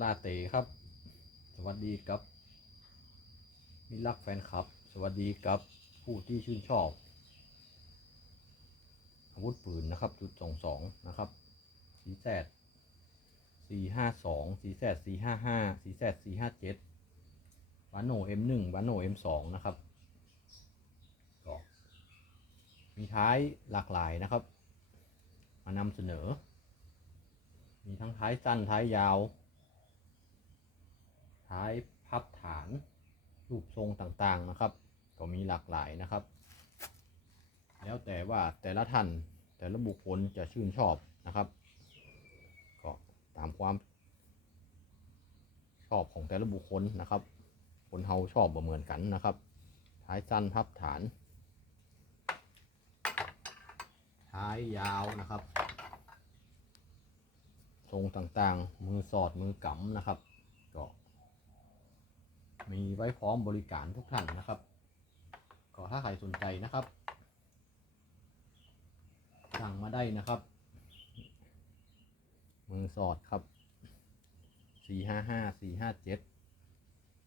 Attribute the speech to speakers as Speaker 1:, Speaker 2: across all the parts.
Speaker 1: ลาเตครับ สวัสดีครับมิตรรักแฟนคลับ สวัสดีครับผู้ที่ชื่นชอบ อาวุธปืนนะครับจุดสองสองนะครับสีแซดสี่ห้าสองสีแซดสี่ห้าห้าสีแซดสี่ห้าเจ็ดวานโนเอ็มหนึ่งวานโนเอ็มสองนะครับก็มีท้ายหลากหลายนะครับ มานำเสนอ มีทั้งท้ายสั้นท้ายยาว ท้ายพับฐานรูปทรงต่างๆนะครับ ก็มีหลากหลายนะครับ แล้วแต่ว่าแต่ละท่านแต่ละบุคคลจะชื่นชอบนะครับ ก็ตามความชอบของแต่ละบุคคลนะครับ คนเฮาชอบบ่เหมือนกันนะครับ ท้ายสั้นพับฐาน ท้ายยาวนะครับ ทรงต่างๆ มือสอดมือกำนะครับก็ มีไว้พร้อมบริการทุกท่านนะครับ ก็ถ้าใครสนใจนะครับ สั่งมาได้นะครับ มือสอดครับสี่ห้าห้าสี่ห้าเจ็ด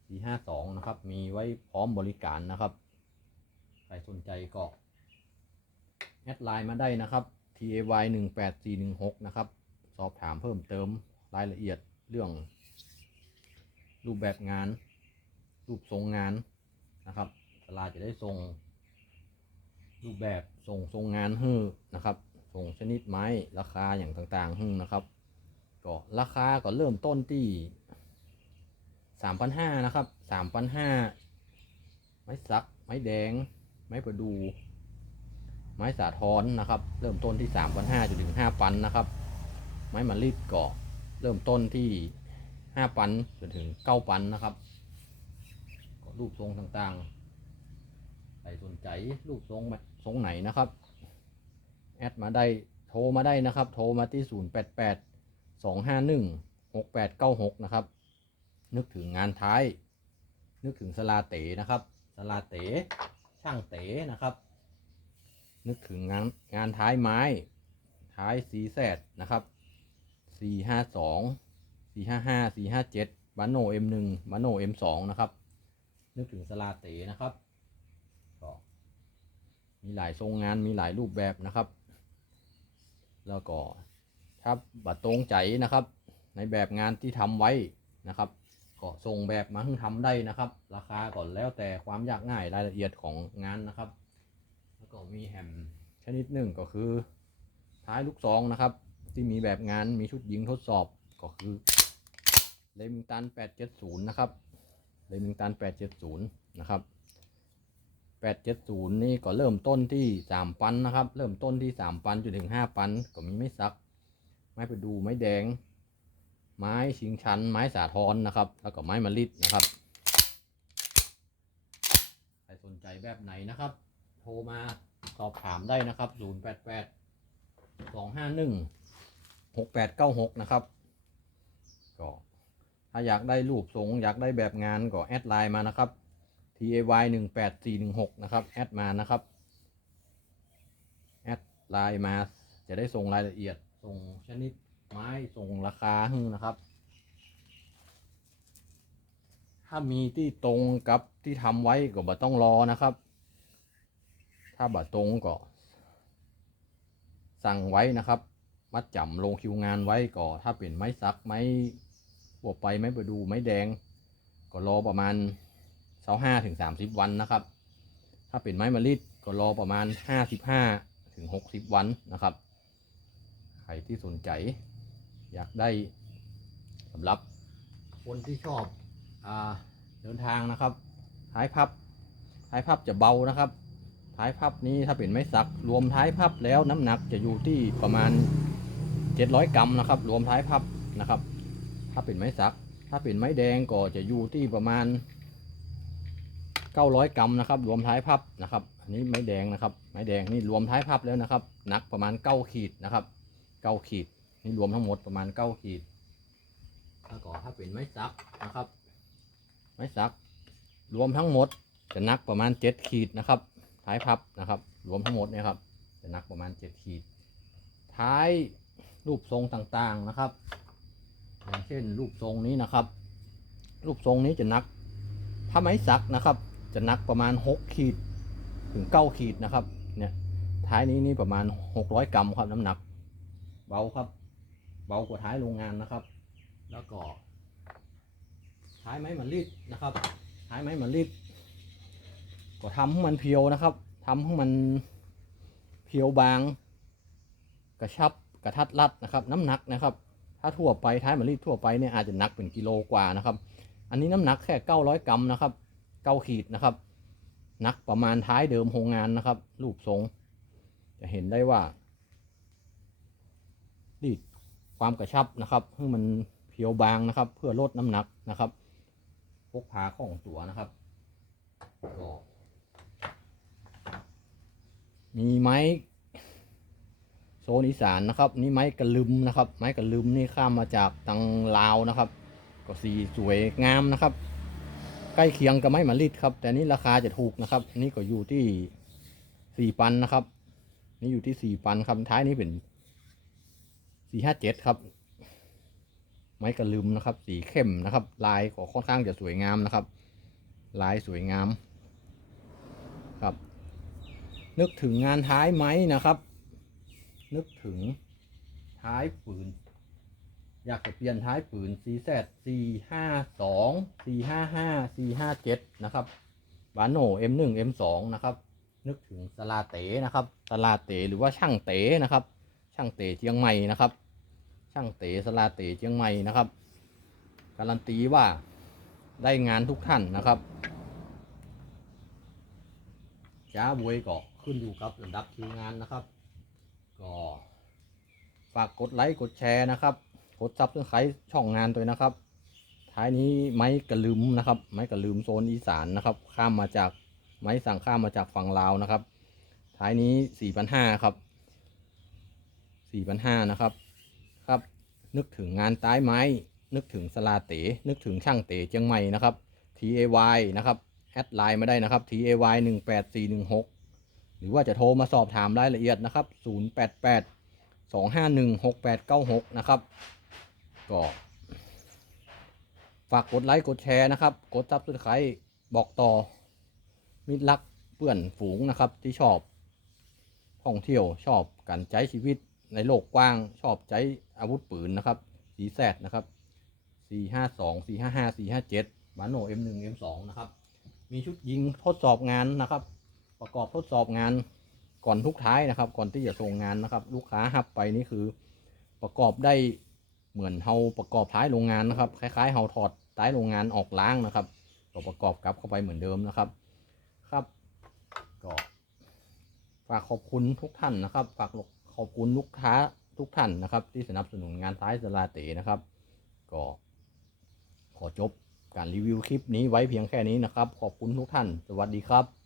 Speaker 1: สี่ห้าสองนะครับ มีไว้พร้อมบริการนะครับ ใครสนใจก็แอดไลน์มาได้นะครับ tay หนึ่งแปดสี่หนึ่งหกนะครับ สอบถามเพิ่มเติมรายละเอียดเรื่องรูปแบบงาน รูปทรงงานนะครับตลาดจะได้ส่งรูปแบบส่งทรงงานให้นะครับส่งชนิดไม้ราคาอย่างต่างๆให้นะครับก็ราคาก็เริ่มต้นที่สามพันห้านะครับสามพันห้าไม้สัก ไม้แดง ไม้ประดู ไม้สาทรนะครับ เริ่มต้นที่สามพันห้าจนถึงห้าพันนะครับ ไม้มันรีดก็เริ่มต้นที่ห้าปันจนถึงเก้าปันนะครับ รูปทรงต่างๆ ใครสนใจรูปทรงทรงไหนนะครับ แอดมาได้โทรมาได้นะครับ โทรมาที่ 0 8 8 2 5 1 6 8 9 6 นะครับ นึกถึงงานท้าย นึกถึงสลาเต๋นะครับสลาเต๋ช่างเต๋นะครับ นึกถึงงานงานท้ายไม้ ท้ายสีแซดนะครับสี่ห้าสองสี่ห้าห้าสี่ห้าเจ็ดบาโนเอ็มหนึ่งบาโนเอ็มสองนะครับ นึกถึงสลาเต๋นะครับก็มีหลายทรงงานมีหลายรูปแบบนะครับ แล้วก็ถ้าบัตรงใจนะครับ ในแบบงานที่ทำไว้นะครับก็ส่งแบบมาให้ทำได้นะครับ ราคาก่อนแล้วแต่ความยากง่ายรายละเอียดของงานนะครับ แล้วก็มีแฮมชนิดหนึ่งก็คือ ท้ายลูกซองนะครับ ที่มีแบบงานมีชุดยิงทดสอบก็คือเลมิงตัน870 นะครับ เลมิงตัน870นะครับ870นี่ก็เริ่มต้นที่3ปันนะครับ เริ่มต้นที่3ปันจนถึง5ปันก็มีไม้สัก ไม้ประดูไม้แดง ไม้ชิงชัน ไม้สาทรนะครับ แล้วก็ไม้มะลิดนะครับใครสนใจแบบไหนนะครับ โทรมาสอบถามได้นะครับ088สองห้าหนึ่งหกแปดเก้าหกนะครับก็ ถ้าอยากได้รูปทรงอยากได้แบบงานก็แอดไลน์มานะครับ tay หนึ่งแปดสี่หนึ่งหกนะครับแอดมานะครับแอดไลน์มาจะได้ส่งรายละเอียดส่งชนิดไม้ส่งราคาให้นะครับ ถ้ามีที่ตรงกับที่ทำไว้ก็บ่ต้องรอนะครับ ถ้าบ่ตรงก็ สั่งไว้นะครับ มัดจำลงคิวงานไว้ก็ถ้าเป็นไม้ซักไม้ หัวไปไม้ประดูไม้แดง ก็รอประมาณเสาห้าถึงสามสิบวันนะครับ ถ้าเป็นไม้มะลิดก็รอประมาณห้าสิบห้าถึงหกสิบวันนะครับ ใครที่สนใจ อยากได้สำหรับคนที่ชอบอเดินทางนะครับ ท้ายพับ ท้ายพับจะเบานะครับ ท้ายพับนี้ถ้าเป็นไม้สัก รวมท้ายพับแล้วน้ำหนักจะอยู่ที่ประมาณ 700 กรัมนะครับ รวมท้ายพับนะครับ ถ้าเป็นไม้สัก ถ้าเป็นไม้แดงก็จะอยู่ที่ประมาณ 900 กรัมนะครับ รวมท้ายพับนะครับ อันนี้ไม้แดงนะครับ ไม้แดงนี่รวมท้ายพับแล้วนะครับ หนักประมาณ 9 ขีดนะครับ 9 ขีด นี่รวมทั้งหมดประมาณ 9 ขีด แล้วก็ถ้าเป็นไม้สักนะครับ ไม้สัก รวมทั้งหมดจะหนักประมาณ 7 ขีดนะครับ ท้ายพับนะครับ รวมทั้งหมดเนี่ยครับ จะหนักประมาณ 7 ขีด ท้ายรูปทรงต่างๆนะครับ อย่างเช่นรูปทรงนี้นะครับ รูปทรงนี้จะนัก ถ้าไม้สักนะครับ จะนักประมาณ 6 ขีดถึง 9 ขีดนะครับ เนี่ย ท้ายนี้นี่ประมาณ 600 กรัมครับน้ำหนัก เบาครับ เบากว่าท้ายโรงงานนะครับ แล้วก็ท้ายไม้มันรีดนะครับ ท้ายไม้มันรีดก็ทำให้มันเพียวนะครับทำให้มันเพียวบาง กระชับกระทัดรัดนะครับ น้ำหนักนะครับ ถ้าทั่วไปท้ายมันรีดทั่วไปเนี่ยอาจจะหนักเป็นกิโลกว่านะครับ อันนี้น้ำหนักแค่ 900 กรัมนะครับเก้าขีดนะครับหนักประมาณท้ายเดิมโรงงานนะครับ รูปทรง จะเห็นได้ว่ารีดความกระชับนะครับให้มันเพียวบางนะครับ เพื่อลดน้ำหนักนะครับ พกพาของตัวนะครับมีไม้ โซนอีสานนะครับ นี่ไม้กระลึมนะครับ ไม้กระลึมนี่ข้ามมาจากทางลาวนะครับ ก็สีสวยงามนะครับ ใกล้เคียงกับไม้มะลิดครับ แต่นี่ราคาจะถูกนะครับ นี่ก็อยู่ที่สี่ปันนะครับ นี่อยู่ที่สี่ปันครับท้ายนี้เป็นสี่ห้าเจ็ดครับ ไม้กระลึมนะครับ สีเข้มนะครับ ลายก็ค่อนข้างจะสวยงามนะครับ ลายสวยงามครับ นึกถึงงานท้ายไม้นะครับ นึกถึงท้ายปืน อยากจะเปลี่ยนท้ายปืน CZ 4 5 2 4 5 5 4 5 7 นะครับบาโน M1 M2 นะครับ นึกถึงสลาเตนะครับสลาเตหรือว่าช่างเตนะครับ ช่างเตเชียงใหม่นะครับ ช่างเตสลาเตเชียงใหม่นะครับ การันตีว่าได้งานทุกท่านนะครับจ้าบวยก็ขึ้นอยู่กับระดับคิวงานนะครับ ก็ฝากกดไลค์กดแชร์นะครับ กดซับสไครต์ช่องงานตัวนะครับ ท้ายนี้ไม้กระลืมนะครับ ไม้กระลืมโซนอีสานนะครับ ข้ามมาจากไม้สั่งข้ามมาจากฝั่งลาวนะครับ ท้ายนี้สี่พันห้าครับสี่พันห้านะครับ ครับ นึกถึงงานต้ายไม้ นึกถึงสลาเต๋นึกถึงช่างเต๋เชียงใหม่นะครับ TAY นะครับ แอดไลน์มาได้นะครับ TAY หนึ่งแปดสี่หนึ่งหก รือว่าจะโทรมาสอบถามรายละเอียดนะครับ 088 251 6896 นะครับ ก็ฝากกดไลค์กดแชร์นะครับ กดซับสไครต์บอกต่อ มิตรรักเพื่อนฝูงนะครับที่ชอบท่องเที่ยวชอบการใช้ชีวิตในโลกกว้างชอบใช้อาวุธปืนนะครับสีแซดนะครับ 452 455 457บาโน M1 M2 นะครับ มีชุดยิงทดสอบงานนะครับ ประกอบทดสอบงานก่อนทุกท้ายนะครับ ก่อนที่จะส่งงานนะครับ ลูกค้าหับไปนี่คือ ประกอบได้เหมือนเฮาประกอบท้ายโรงงานนะครับ คล้ายๆเฮาถอดท้ายโรงงานออกล้างนะครับก็ประกอบกลับเข้าไปเหมือนเดิมนะครับ ครับก็ฝากขอบคุณทุกท่านนะครับ ฝากขอบคุณลูกค้าทุกท่านนะครับ ที่สนับสนุนงานท้ายสลาเตนะครับ ก็ขอจบการรีวิวคลิปนี้ไว้เพียงแค่นี้นะครับ ขอบคุณทุกท่าน สวัสดีครับ